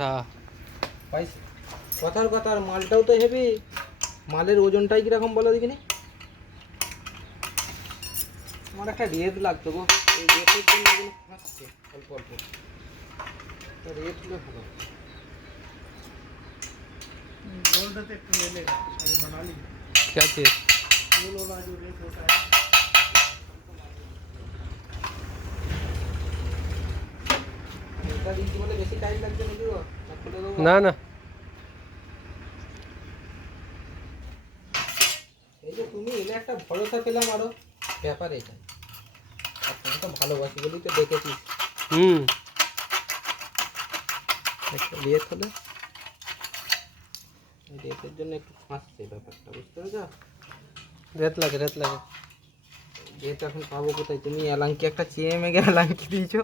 হ্যাঁ পাইছি কথার কথা। আর মালটাও তো হেভি, মালের ওজনটাই কিরকম বলো দেখিনি। আমার একটা রেত লাগতো গো, এই রেতের জন্য এগুলো ফাঁসছে অল্প অল্প, রেত হলে ভালো। गोल्ड एक ले लेगा, अभी बना ली। क्या चीज? वो वाला जो रेट होता है এটা দিতে বলে বেশি টাইম লাগবে নাকি গো? না খুলে দেবো? না না এই যে তুমি এলে একটা ভরসা পেলাম আরো, ব্যাপার এটা। আর তুমি তো ভালোবাসি বলেই তো দেখেছি। হুম একটা রেত হলে, রেতের জন্য একটু ফাঁসছে ব্যাপারটা, বুঝতে পেরেছো? रेत लगे रेत लगे রেত এখন পাবো কোথায়? তুমি এলাঙ্কি একটা চেয়ে মেগে এলাঙ্কি দিয়েছো।